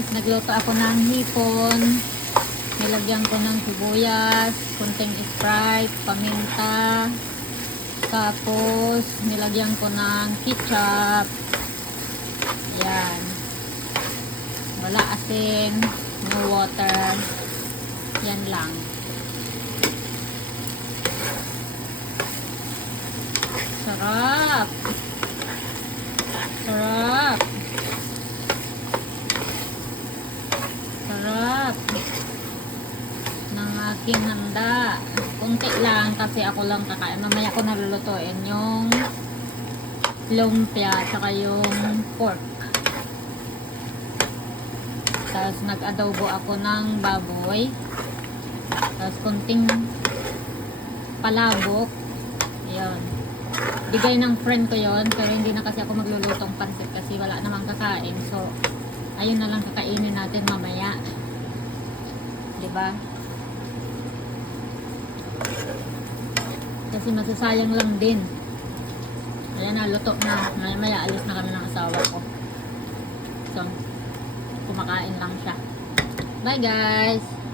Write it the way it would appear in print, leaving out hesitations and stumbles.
guys, nagluto ako ng hipon. Nilagyan ko ng sibuyas, kunting Sprite, paminta. Tapos nilagyan ko ng ketchup. Yan. Wala asin, no water. Yan lang. Sarap. Sarap. Sarap ng aking handa. Kunti lang kasi ako lang kakain. Mamaya ko nalulutuin yung lumpia saka yung pork. Tapos nag-adobo ako ng baboy. Tapos kunting palabok. Ayan. Bigay ng friend ko yon, pero hindi na kasi ako maglulutong pansit kasi wala namang kakain. So, ayun na lang kakainin natin mamaya. 'Di ba? Kasi masasayang lang din. Ayan na, luto na. Maya alis na kami ng asawa ko. So, kumakain lang siya. Bye guys!